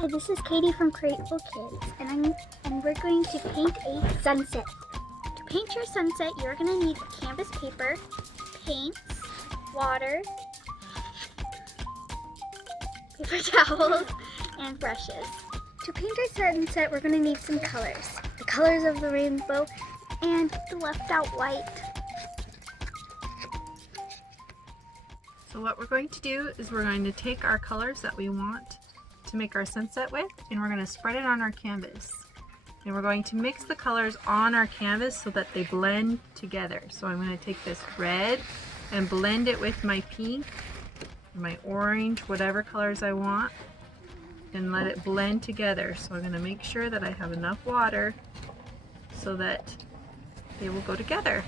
Hi, this is Katie from Createful Kids, and we're going to paint a sunset. To paint your sunset, you're going to need canvas paper, paints, water, paper towels, and brushes. To paint our sunset, we're going to need some colors. The colors of the rainbow and the left out white. So what we're going to do is we're going to take our colors that we want to make our sunset with, and we're going to spread it on our canvas. And we're going to mix the colors on our canvas so that they blend together. So I'm going to take this red and blend it with my pink, my orange, whatever colors I want, and let it blend together. So I'm going to make sure that I have enough water so that they will go together.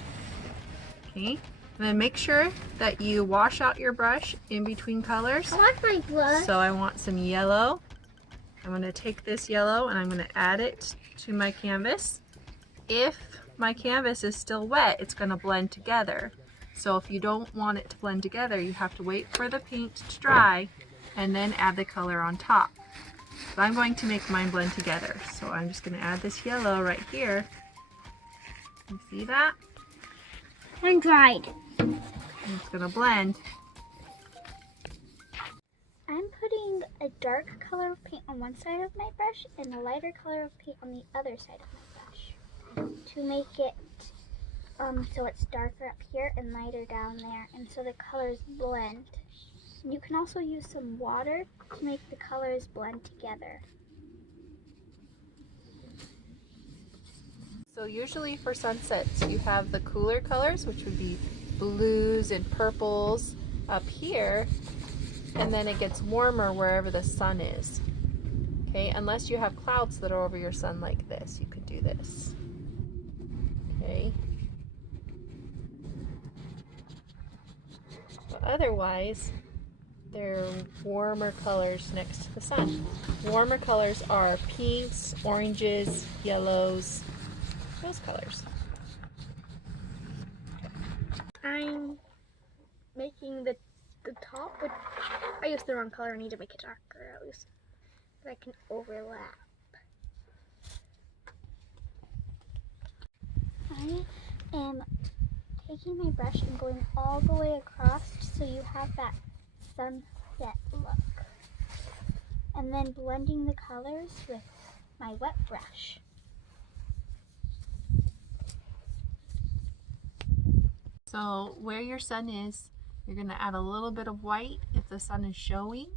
Okay. And then make sure that you wash out your brush in between colors. I want my brush. So I want some yellow. I'm going to take this yellow and I'm going to add it to my canvas. If my canvas is still wet, it's going to blend together. So if you don't want it to blend together, you have to wait for the paint to dry and then add the color on top. But I'm going to make mine blend together. So I'm just going to add this yellow right here. You see that? I'm dried. And it's going to blend. I'm putting a dark color of paint on one side of my brush and a lighter color of paint on the other side of my brush to make it so it's darker up here and lighter down there, and so the colors blend. You can also use some water to make the colors blend together. So usually for sunsets you have the cooler colors, which would be blues and purples up here, and then it gets warmer wherever the sun is. Okay, unless you have clouds that are over your sun like this, you could do this. Okay. But otherwise, they're warmer colors next to the sun. Warmer colors are pinks, oranges, yellows, those colors. I'm making the top, but I used the wrong color. I need to make it darker at least, but I can overlap. I am taking my brush and going all the way across so you have that sunset look, and then blending the colors with my wet brush. So where your sun is, you're going to add a little bit of white if the sun is showing,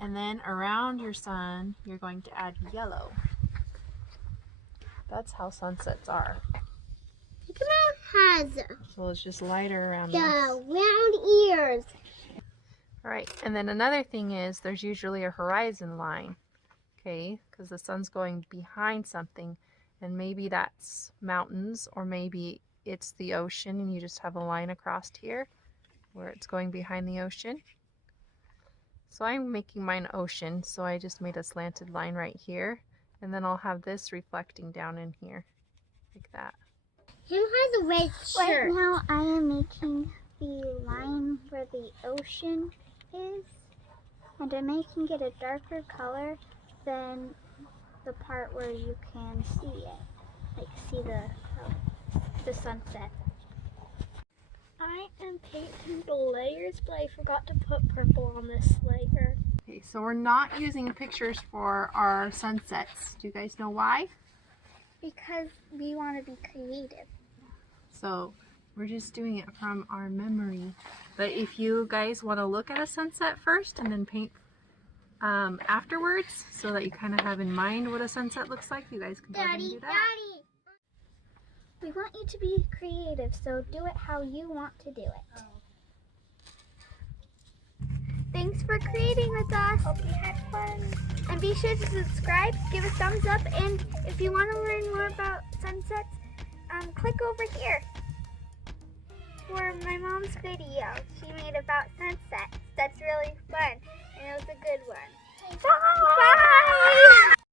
and then around your sun you're going to add yellow. That's how sunsets are. Look at my has So it's just lighter around the this. round ears. Alright, and then another thing is there's usually a horizon line, okay, because the sun's going behind something, and maybe that's mountains, or maybe it's the ocean and you just have a line across here where it's going behind the ocean. So I'm making mine ocean, so I just made a slanted line right here, and then I'll have this reflecting down in here like that. Who has a red shirt? Right now I am making the line where the ocean is, and I'm making it a darker color than the part where you can see it, like see the sunset. I am painting the layers, but I forgot to put purple on this layer. Okay, so we're not using pictures for our sunsets. Do you guys know why? Because we want to be creative. So we're just doing it from our memory. But if you guys want to look at a sunset first and then paint afterwards, so that you kind of have in mind what a sunset looks like, you guys can go ahead and do that. Daddy! We want you to be creative, so do it how you want to do it. Thanks for creating with us. Hope you had fun. And be sure to subscribe, give a thumbs up, and if you want to learn more about sunsets, click over here for my mom's video she made about sunsets. That's really fun, and it was a good one. Bye! Bye!